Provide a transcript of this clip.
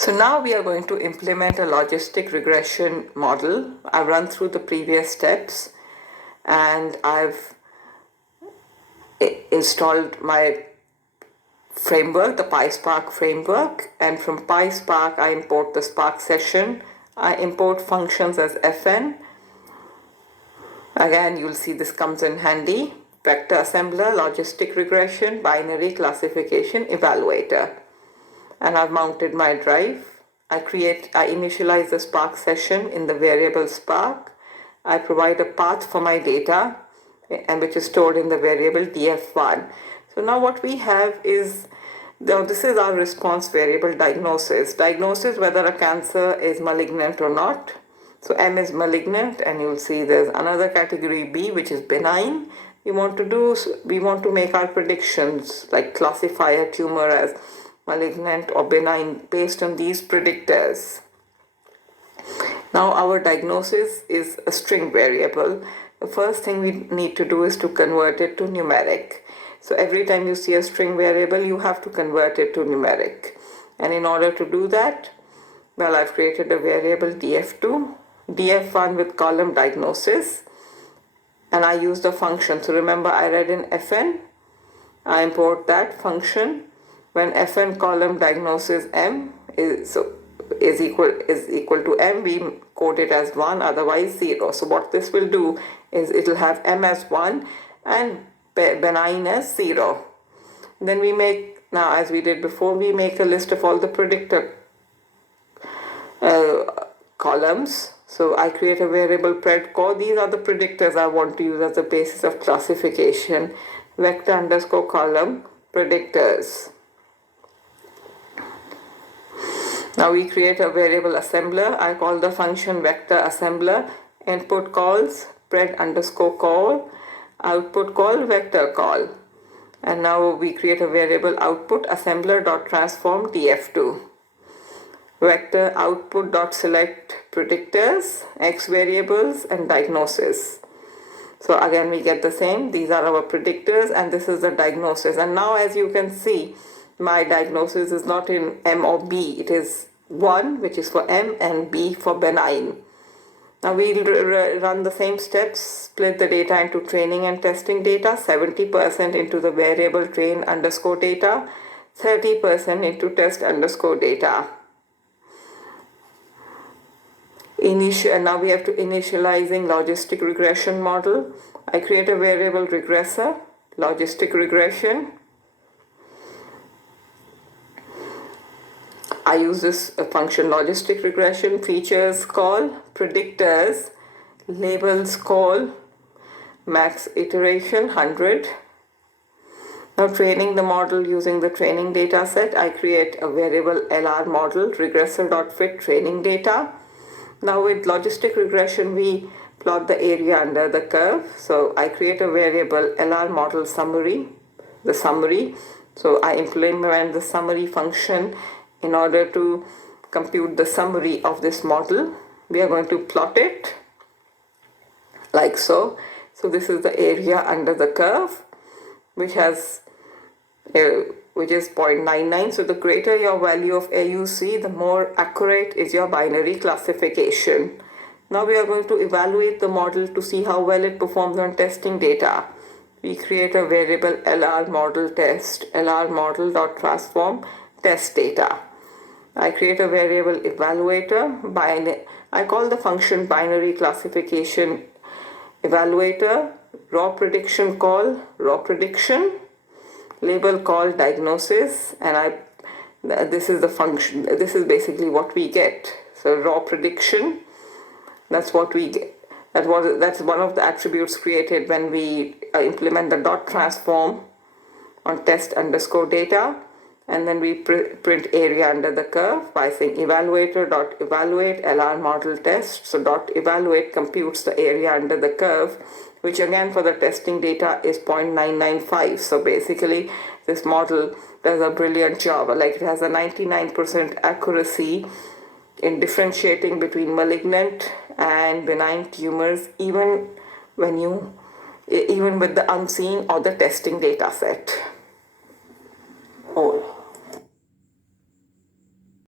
So now we are going to implement a logistic regression model. I've run through the previous steps and I've installed my framework, the PySpark framework, and from PySpark I import the Spark session. I import functions as fn. Again, you'll see this comes in handy. Vector assembler, logistic regression, binary classification, evaluator. And I've mounted my drive. I initialize the Spark session in the variable Spark. I provide a path for my data, and which is stored in the variable df1. So now what we have is, this is our response variable diagnosis. Diagnosis whether a cancer is malignant or not. So M is malignant, and you'll see there's another category B which is benign. We want to make our predictions, like classify a tumor as malignant or benign based on these predictors. Now our diagnosis is a string variable. The first thing we need to do is to convert it to numeric. So every time you see a string variable, you have to convert it to numeric. And in order to do that, well, I've created a variable df2, df1 with column diagnosis, and I use the function. So remember, I read in fn, I import that function. When fn column diagnosis m is equal to m, we code it as 1, otherwise 0. So what this will do is it will have m as 1 and benign as 0. Then we make, now as we did before, we make a list of all the predictor columns. So I create a variable predcore. These are the predictors I want to use as the basis of classification. Vector underscore column predictors. Now we create a variable assembler. I call the function vector assembler. Input calls pred underscore call, output call vector call. And now we create a variable output assembler dot transform df2. Vector output dot select predictors, x variables, and diagnosis. So again we get the same. These are our predictors and this is the diagnosis. And now as you can see, my diagnosis is not in M or B. It is 1, which is for M, and B for benign. Now we'll run the same steps, split the data into training and testing data, 70% into the variable train underscore data, 30% into test underscore data. Now we have to initializing logistic regression model. I create a variable regressor, logistic regression. I use this function logistic regression, features call, predictors, labels call, max iteration 100. Now training the model using the training data set, I create a variable LR model, regressor.fit training data. Now with logistic regression, we plot the area under the curve. So I create a variable LR model summary, the summary. So I implement the summary function in order to compute the summary of this model. We are going to plot it like so. So this is the area under the curve, which is 0.99. So the greater your value of AUC, the more accurate is your binary classification. Now we are going to evaluate the model to see how well it performs on testing data. We create a variable LR model test, LR model dot transform test data. I create a variable evaluator. I call the function binary classification evaluator, raw prediction call, raw prediction, label call diagnosis, and this is the function. This is basically what we get. So raw prediction, that's what we get. That's one of the attributes created when we implement the dot transform on test underscore data. And then we print area under the curve by saying evaluator.evaluate LR model test. So .evaluate computes the area under the curve, which again for the testing data is 0.995. So basically this model does a brilliant job. Like it has a 99% accuracy in differentiating between malignant and benign tumors, even with the unseen or the testing data set.